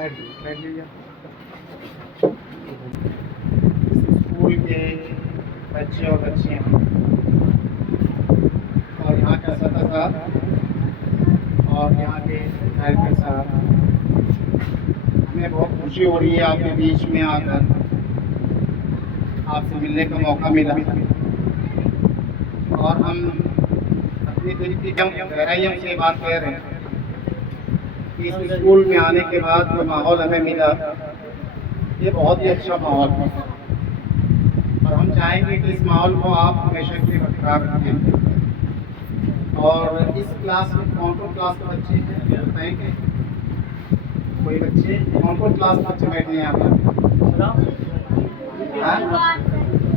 بیٹھ لیجیے. اسکول کے بچے اور بچیاں اور یہاں کا اساتذہ اور یہاں کے ڈائریکٹر صاحب، ہمیں بہت خوشی ہو رہی ہے آپ کے بیچ میں آ کر آپ سے ملنے کا موقع ملا، اور ہم اپنی دل کی گہرائیوں سے بات کہہ رہے ہیں کہ اس اسکول میں آنے کے بعد جو ماحول ہمیں ملا یہ بہت ہی اچھا ماحول ہے، اور ہم چاہیں گے کہ اس ماحول کو آپ ہمیشہ کے لیے برقرار رکھیں. اور اس کلاس میں کون کون کلاس کے بچے ہیں بتائیں گے؟ کوئی بچے کون کون کلاس کے بچے بیٹھے ہیں یہاں پر؟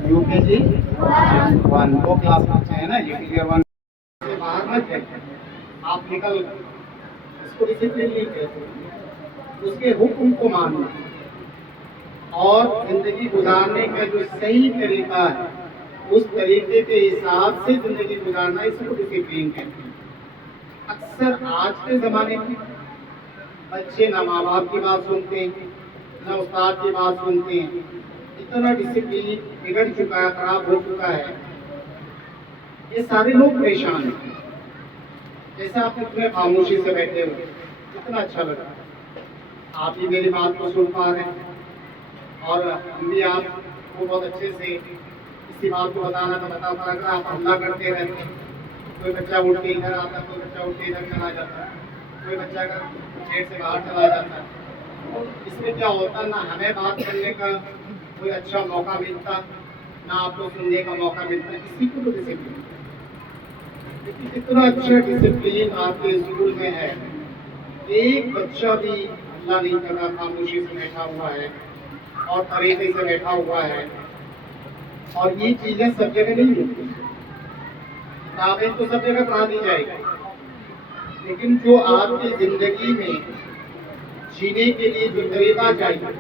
یو کے جی 1 2 کلاس کے بچے ہیں نا. یو کے جی 1 سے باہر مت جائیں، آپ نکل اس کو ڈسپلن نہیں کہتے، اس کے حکم کو ماننا اور زندگی گزارنے کا جو صحیح طریقہ ہے اس طریقے کے حساب سے زندگی گزارنا، اس کو ڈسپلن کہتے ہیں. اکثر آج کے زمانے میں بچے نہ ماں باپ کی بات سنتے ہیں نہ استاد کی بات سنتے ہیں. اتنا ڈسپلن بگڑ چکا ہے، خراب ہو چکا ہے. یہ سارے لوگ پریشان ہیں. جیسے آپ اتنے خاموشی سے بیٹھے ہوئے اتنا اچھا لگا، آپ بھی میری بات کو سن پا رہے ہیں اور ہم بھی آپ کو بہت اچھے سے اسی بات کو بتانا تو بتا پا رہا. آپ حملہ کرتے رہتے ہیں، کوئی بچہ اٹھ کے ادھر آتا ہے، کوئی بچہ اٹھ کے ادھر چلا جاتا ہے، کوئی بچہ اگر گیٹ سے باہر چلا جاتا ہے. اس میں کیا ہوتا ہے، نہ ہمیں بات کرنے کا کوئی اچھا موقع ملتا نہ آپ کو سننے کا موقع ملتا. اسی کو تو ڈسپلن، لیکن اتنا اچھا ڈسپلن آپ کے اسکول میں ہے، ایک بچہ بھی اللہ نہیں کر رہا خاموشی سے بیٹھا ہوا ہے اور طریقے سے بیٹھا ہوا ہے. اور یہ چیزیں سب جگہ نہیں ملتی. کتابیں تو سب جگہ پڑھا دی جائے گی، لیکن جو آپ کی زندگی میں جینے کے لیے جو طریقہ چاہیے،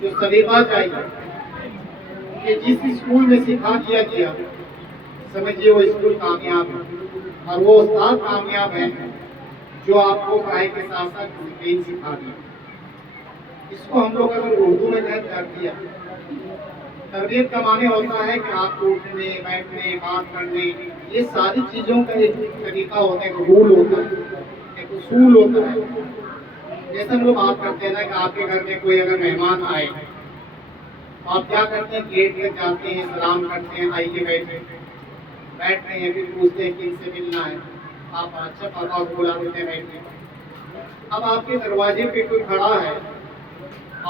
جو سلیقہ چاہیے، کہ جس اسکول میں سکھا دیا گیا سمجھیے وہ اسکول کامیاب ہے، اور وہ استاد کامیاب ہے جو آپ کو پڑھائی کے ساتھ ساتھ ڈسپلن سکھا دیا. اس کو ہم لوگ اگر اردو میں کر دیا، تربیت کا معنی ہوتا ہے کہ آپ کو اٹھنے بیٹھنے بات کرنے یہ ساری چیزوں کا ایک طریقہ ہوتا ہے، ایک رول ہوتا ہے، ایک اصول ہوتا ہے. جیسے ہم لوگ بات کرتے ہیں نا کہ آپ کے گھر میں کوئی اگر مہمان آئے، آپ کیا کرتے ہیں؟ گیٹ پہ جاتے ہیں، سلام کرتے ہیں، آئیے بیٹھتے ہیں، پھر پوچھتے ہیں کہ ان سے ملنا ہے. آپ اچھا پاپا کو بلا دیتے ہیں بیٹھنے. اب آپ کے دروازے پہ کوئی کھڑا ہے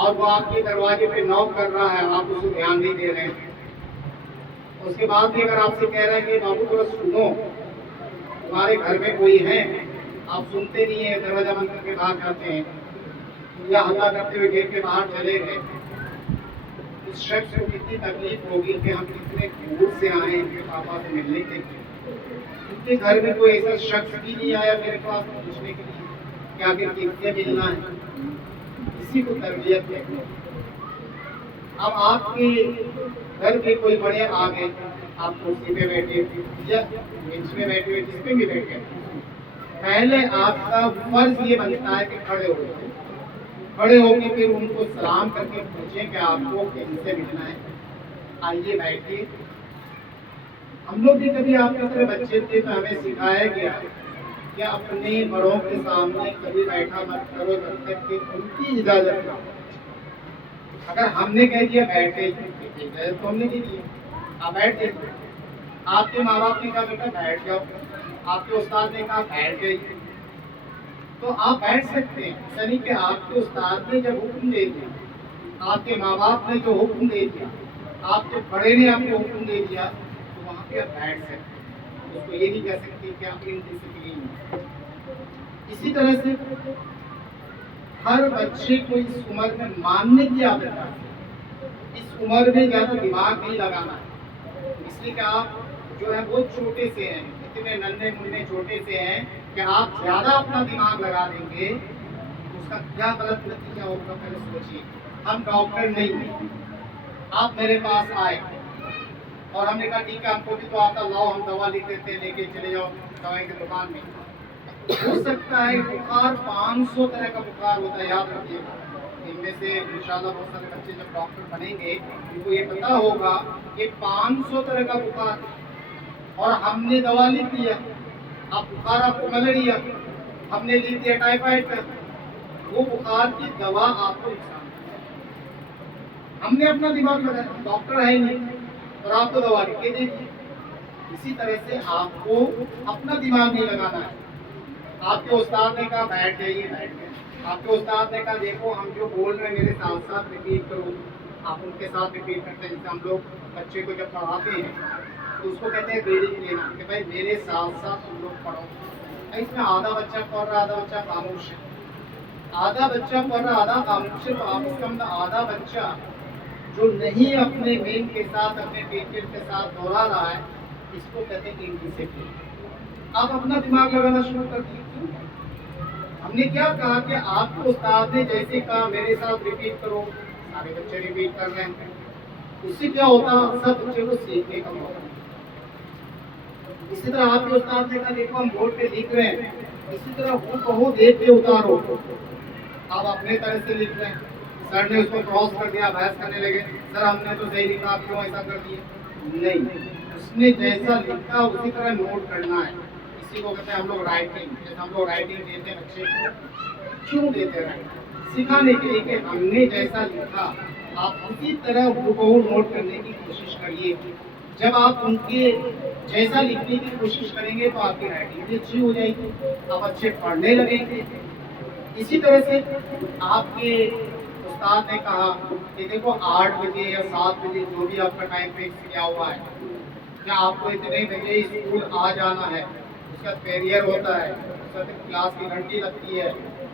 اور وہ آپ کے دروازے پہ نوک کر رہا ہے، آپ اس کو دھیان نہیں دے رہے ہیں. اس کے بعد بھی اگر آپ سے کہہ رہے ہیں کہ بابو تھوڑا سنو، تمہارے گھر میں کوئی ہے، آپ سنتے نہیں ہیں، دروازہ بند کر کے باہر جاتے ہیں یا ہلہ کرتے ہوئے گیٹ کے باہر چلے گئے. اس شخص کو کتنی تکلیف ہوگی کہ ہم کتنے دور سے آئے ان کے پاپا سے ملنے کے لیے، ان کے گھر میں کوئی ایسا شخص بھی نہیں آیا میرے پاس پوچھنے کے لیے کہ آگے کس سے ملنا ہے. اسی کو تربیت ہے. اب آپ کے گھر کے کوئی بڑے آ گئے، آپ کرسی پہ بیٹھے یا بینچ پہ بیٹھے ہوئے، جس پہ بھی بیٹھے، پہلے آپ کا فرض یہ بنتا ہے کہ کھڑے ہو کے پھر ان کو سلام کر کے پوچھیں کہ آپ کو کن سے ملنا ہے، آئیے بیٹھیے. ہم لوگ بھی کبھی آپ کی طرح بچے تھے تو ہمیں سکھایا گیا کہ اپنے بڑوں کے سامنے کبھی بیٹھا مت کرو جب تک کہ ان کی اجازت نہ ہو. اگر ہم نے کہہ دیا بیٹھے، اجازت تو ہم نے نہیں دی، آپ بیٹھ جائیے. آپ کے ماں باپ نے کہا بیٹا بیٹھ جاؤ، آپ کے استاد نے کہا بیٹھ جائیے، تو آپ بیٹھ سکتے ہیں. یعنی کہ آپ کے استاد نے جب حکم دے دیا، آپ کے ماں باپ نے جو حکم دے دیا، آپ کے بڑے نے آپ کو حکم دے دیا، تو وہاں پہ آپ بیٹھ سکتے ہیں. اس کو یہ نہیں کہہ سکتے کہ آپ انڈسپلین ہیں. اسی طرح سے ہر بچے کو اس عمر میں ماننے کی عادت ہے. اس عمر میں زیادہ دماغ نہیں لگانا ہے، اس لیے کہ آپ جو ہے بہت چھوٹے سے ہیں، اتنے ننھے منھے چھوٹے سے ہیں کہ آپ زیادہ اپنا دماغ لگا دیں گے تو اس کا کیا غلط نتیجہ ہوگا پہلے سوچیے. ہم ڈاکٹر نہیں ہیں، آپ میرے پاس آئے اور ہم نے کہا ٹھیک ہے ہم کو بھی تو آتا، لاؤ ہم دوا لکھ دیتے ہیں، لے کے چلے جاؤ دوائی کی دکان میں. ہو سکتا ہے بخار 500 طرح کا بخار ہوتا ہے، یاد رکھیے گا۔ ان میں سے انشاءاللہ بہت سارے بچے جب ڈاکٹر بنیں گے ان کو یہ پتا ہوگا کہ 500 طرح کا بخار، اور ہم نے دوا لکھ دیا، اب بخار آپ کو ملیریا، ہم نے لکھ دیا ٹائیفائڈ کا، وہ بخار کی دوا آپ کو نقصان، ہم نے اپنا دماغ لگایا، ڈاکٹر ہے نہیں اور آپ کو دوا لکھ کے دے دی۔ اسی طرح سے آپ کو اپنا دماغ نہیں لگانا ہے۔ آپ کے استاد نے کہا بیٹھ جائیے، بیٹھ گئے۔ آپ کے استاد نے کہا دیکھو ہم جو بول رہے ہیں میرے ساتھ ساتھ ریپیٹ کرو، آپ ان کے ساتھ ریپیٹ کرتے ہیں۔ جیسے ہم لوگ بچے کو جب پڑھاتے ہیں تو اس کو کہتے ہیں ریڈنگ لینا، کہ بھائی میرے ساتھ ساتھ تم لوگ پڑھو۔ اس میں آدھا بچہ پڑھ رہا، آدھا بچہ خاموش ہے، آدھا بچہ پڑھ رہا آدھا خاموش ہے، تو آپ اس کا مطلب آدھا بچہ جو نہیں اپنے مین کے ساتھ اپنے ٹیچر کے ساتھ دوہرا رہا ہے، اس کو کہتے ہیں انڈسپلن۔ آپ اپنا دماغ لگانا شروع کر دیجیے۔ ہم نے کیا کہا کہ آپ کو استاد نے جیسے کہا میرے ساتھ ریپیٹ کرو، سارے بچے ریپیٹ کر رہے ہیں، اس سے کیا ہوتا سب بچے کو سیکھنے کا موقع۔ اسی طرح آپ کے استاد نے کہا دیکھو ہم بورڈ پہ لکھ رہے ہیں، اسی طرح وہ کہو دیکھ کے اتارو، آپ اپنے طرح سے لکھ رہے ہیں۔ سر نے اس کو کراس کر دیا، بحث کرنے لگے، سر ہم نے تو صحیح لکھا، آپ کیوں ایسا کر دیا؟ نہیں، اس نے جیسا لکھا اسی طرح نوٹ کرنا ہے۔ اسی کو کہتے ہیں ہم لوگ رائٹنگ۔ جیسے ہم لوگ رائٹنگ دیتے ہیں بچے کو، کیوں دیتے ہیں؟ سکھانے کے لیے کہ ہم نے جیسا لکھا آپ اسی طرح ہو نوٹ کرنے کی کوشش کریے۔ جب آپ ان کے جیسا لکھنے کی کوشش کریں گے تو آپ کی رائٹنگ بھی اچھی ہو جائے گی، آپ اچھے پڑھنے لگیں گے۔ اسی طرح سے آپ کے استاد نے کہا کہ دیکھو 8 بجے یا 7 بجے جو بھی آپ کا ٹائم فکس کیا ہوا ہے، کیا آپ کو اتنے بجے اسکول آ جانا ہے، اس کا پیریئر ہوتا ہے، اس کا کلاس کی گھنٹی لگتی ہے،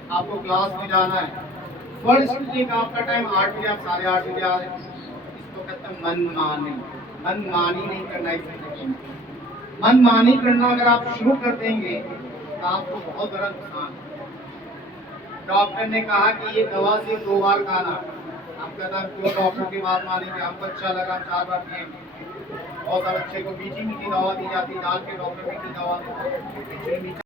آپ کو کلاس میں جانا ہے۔ فرض کیجیے کہ آپ کا ٹائم 8 بجے، آپ 8:30 بجے آ رہے ہیں، اس کو کہتے ہیں من مانی۔ من مانی نہیں کرنا اس زندگی میں۔ من مانی کرنا اگر آپ شروع کر دیں گے تو آپ کو بہت بڑا نقصان ہے۔ ڈاکٹر نے کہا کہ یہ دوا صرف 2 بار کھانا، آپ کہتا ہے کیوں ڈاکٹر کی بات مانیں گے، ہم کو اچھا لگا 4 بار پیے گے۔ بہت سارے بچے کو میٹھی میٹھی دوا دی جاتی، ڈال کے ڈاکٹر میٹھی دوا دیتا ہے،